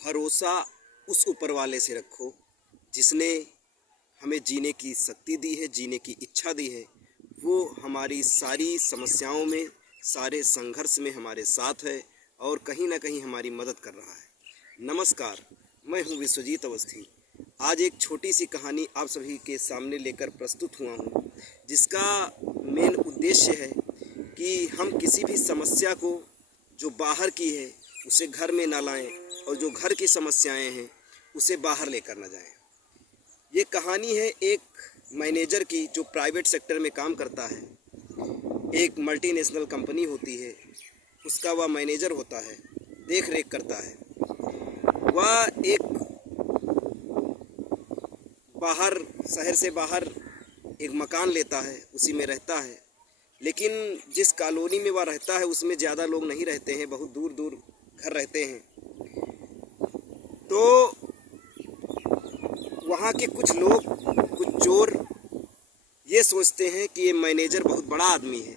भरोसा उस ऊपर वाले से रखो जिसने हमें जीने की शक्ति दी है, जीने की इच्छा दी है। वो हमारी सारी समस्याओं में, सारे संघर्ष में हमारे साथ है और कहीं ना कहीं हमारी मदद कर रहा है। नमस्कार, मैं हूँ विश्वजीत अवस्थी। आज एक छोटी सी कहानी आप सभी के सामने लेकर प्रस्तुत हुआ हूँ, जिसका मेन उद्देश्य है कि हम किसी भी समस्या को जो बाहर की है उसे घर में ना लाएं और जो घर की समस्याएं हैं उसे बाहर लेकर ना जाएं। ये कहानी है एक मैनेजर की जो प्राइवेट सेक्टर में काम करता है। एक मल्टीनेशनल कंपनी होती है, उसका वह मैनेजर होता है, देख रेख करता है। वह एक बाहर, शहर से बाहर एक मकान लेता है, उसी में रहता है। लेकिन जिस कॉलोनी में वह रहता है उसमें ज़्यादा लोग नहीं रहते हैं, बहुत दूर दूर घर रहते हैं। तो वहाँ के कुछ लोग, कुछ चोर ये सोचते हैं कि ये मैनेजर बहुत बड़ा आदमी है,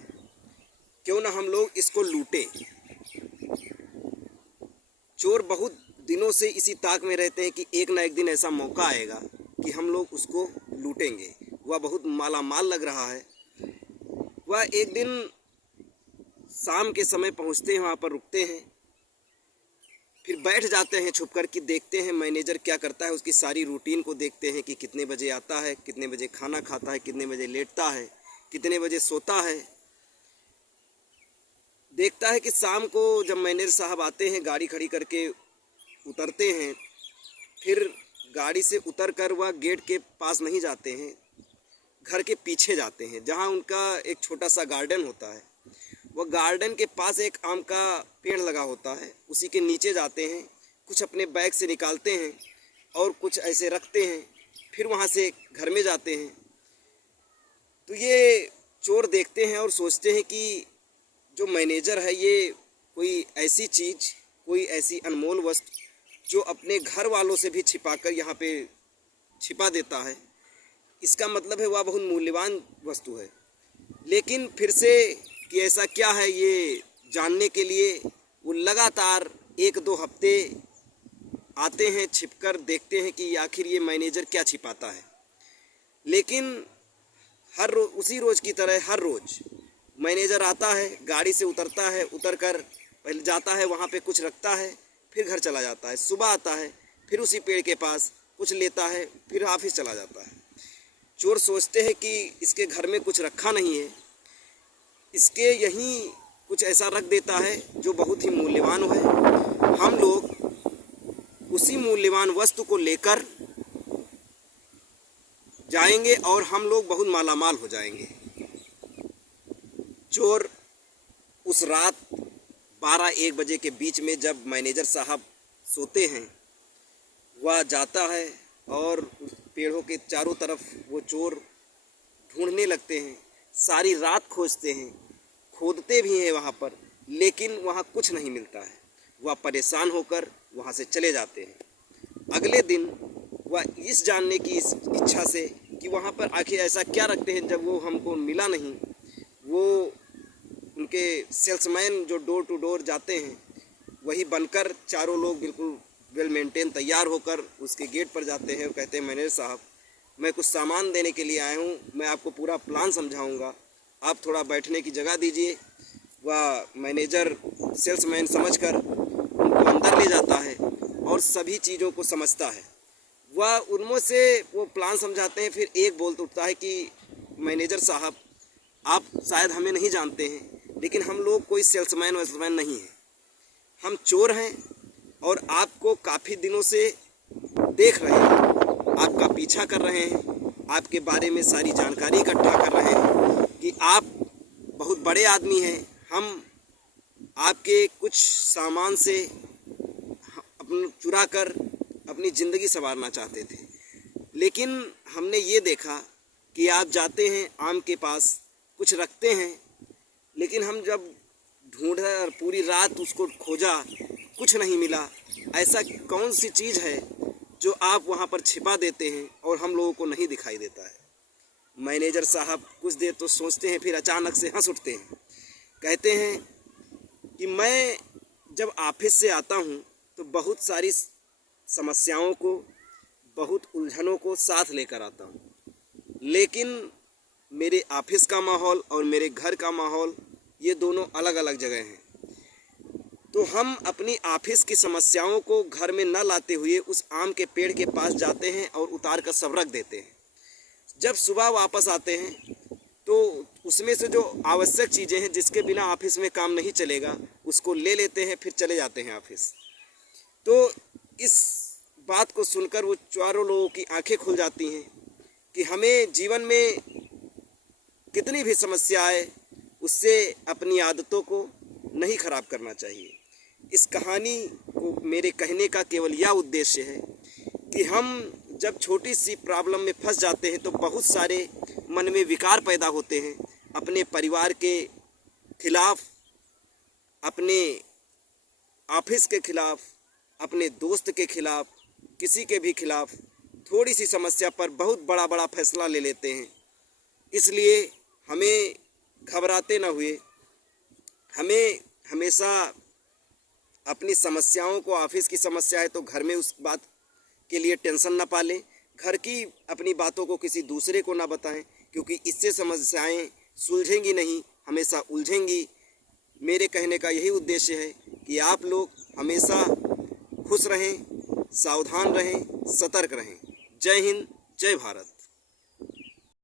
क्यों ना हम लोग इसको लूटें। चोर बहुत दिनों से इसी ताक में रहते हैं कि एक ना एक दिन ऐसा मौका आएगा कि हम लोग उसको लूटेंगे। वह बहुत मालामाल लग रहा है। वह एक दिन शाम के समय पहुंचते हैं, वहाँ पर रुकते हैं, फिर बैठ जाते हैं छुप कर कि देखते हैं मैनेजर क्या करता है। उसकी सारी रूटीन को देखते हैं कि कितने बजे आता है, कितने बजे खाना खाता है, कितने बजे लेटता है, कितने बजे सोता है। देखता है कि शाम को जब मैनेजर साहब आते हैं, गाड़ी खड़ी करके उतरते हैं, फिर गाड़ी से उतर कर वह गेट के पास नहीं जाते हैं, घर के पीछे जाते हैं, जहाँ उनका एक छोटा सा गार्डन होता है। वह गार्डन के पास एक आम का पेड़ लगा होता है, उसी के नीचे जाते हैं, कुछ अपने बैग से निकालते हैं और कुछ ऐसे रखते हैं, फिर वहाँ से घर में जाते हैं। तो ये चोर देखते हैं और सोचते हैं कि जो मैनेजर है ये कोई ऐसी चीज़, कोई ऐसी अनमोल वस्तु जो अपने घर वालों से भी छिपाकर यहाँ पे छिपा देता है, इसका मतलब है वह बहुत मूल्यवान वस्तु है। लेकिन फिर से कि ऐसा क्या है ये जानने के लिए वो लगातार 1-2 हफ्ते आते हैं, छिपकर देखते हैं कि आखिर ये मैनेजर क्या छिपाता है। लेकिन हर रोज, उसी रोज़ की तरह हर रोज़ मैनेजर आता है, गाड़ी से उतरता है, उतर कर पहले जाता है, वहाँ पे कुछ रखता है, फिर घर चला जाता है। सुबह आता है, फिर उसी पेड़ के पास कुछ लेता है, फिर ऑफिस चला जाता है। चोर सोचते हैं कि इसके घर में कुछ रखा नहीं है, इसके यहीं कुछ ऐसा रख देता है जो बहुत ही मूल्यवान है। हम लोग उसी मूल्यवान वस्तु को लेकर जाएंगे और हम लोग बहुत मालामाल हो जाएंगे। चोर उस रात 12-1 बजे के बीच में, जब मैनेजर साहब सोते हैं, वह जाता है और पेड़ों के चारों तरफ वो चोर ढूंढने लगते हैं। सारी रात खोजते हैं, खोदते भी हैं वहाँ पर, लेकिन वहाँ कुछ नहीं मिलता है। वह परेशान होकर वहाँ से चले जाते हैं। अगले दिन वह इस जानने की इस इच्छा से कि वहाँ पर आखिर ऐसा क्या रखते हैं, जब वो हमको मिला नहीं, वो उनके सेल्समैन जो डोर टू डोर जाते हैं वही बनकर चारों लोग बिल्कुल वेल मेंटेन तैयार होकर उसके गेट पर जाते हैं और कहते हैं, मैनेजर साहब मैं कुछ सामान देने के लिए आया हूँ, मैं आपको पूरा प्लान समझाऊंगा, आप थोड़ा बैठने की जगह दीजिए। वह मैनेजर सेल्समैन समझकर उनको अंदर ले जाता है और सभी चीज़ों को समझता है। वह उनमें से वो प्लान समझाते हैं। फिर एक बोल उठता है कि मैनेजर साहब आप शायद हमें नहीं जानते हैं, लेकिन हम लोग कोई सेल्समैन वेल्समैन नहीं हैं, हम चोर हैं और आपको काफ़ी दिनों से देख रहे हैं, आपका पीछा कर रहे हैं, आपके बारे में सारी जानकारी इकट्ठा कर रहे हैं कि आप बहुत बड़े आदमी हैं। हम आपके कुछ सामान से अपन चुरा कर अपनी ज़िंदगी संवारना चाहते थे, लेकिन हमने ये देखा कि आप जाते हैं आम के पास, कुछ रखते हैं, लेकिन हम जब ढूंढा और पूरी रात उसको खोजा, कुछ नहीं मिला। ऐसा कौन सी चीज़ है जो आप वहाँ पर छिपा देते हैं और हम लोगों को नहीं दिखाई देता है? मैनेजर साहब कुछ देर तो सोचते हैं, फिर अचानक से हंस उठते हैं। कहते हैं कि मैं जब ऑफिस से आता हूँ तो बहुत सारी समस्याओं को, बहुत उलझनों को साथ लेकर आता हूँ। लेकिन मेरे ऑफिस का माहौल और मेरे घर का माहौल ये दोनों अलग अलग जगह हैं। तो हम अपनी ऑफिस की समस्याओं को घर में न लाते हुए उस आम के पेड़ के पास जाते हैं और उतार कर सब रख देते हैं। जब सुबह वापस आते हैं तो उसमें से जो आवश्यक चीज़ें हैं जिसके बिना ऑफिस में काम नहीं चलेगा उसको ले लेते हैं, फिर चले जाते हैं ऑफिस। तो इस बात को सुनकर वो चारों लोगों की आंखें खुल जाती हैं कि हमें जीवन में कितनी भी समस्या आए उससे अपनी आदतों को नहीं खराब करना चाहिए। इस कहानी को मेरे कहने का केवल यह उद्देश्य है कि हम जब छोटी सी प्रॉब्लम में फंस जाते हैं तो बहुत सारे मन में विकार पैदा होते हैं, अपने परिवार के खिलाफ, अपने ऑफिस के खिलाफ, अपने दोस्त के खिलाफ, किसी के भी खिलाफ थोड़ी सी समस्या पर बहुत बड़ा बड़ा फैसला ले लेते हैं। इसलिए हमें घबराते न हुए, हमें हमेशा अपनी समस्याओं को, ऑफिस की समस्या है तो घर में उस बात के लिए टेंशन ना पालें, घर की अपनी बातों को किसी दूसरे को ना बताएं, क्योंकि इससे समस्याएं सुलझेंगी नहीं, हमेशा उलझेंगी। मेरे कहने का यही उद्देश्य है कि आप लोग हमेशा खुश रहें, सावधान रहें, सतर्क रहें। जय हिंद, जय भारत।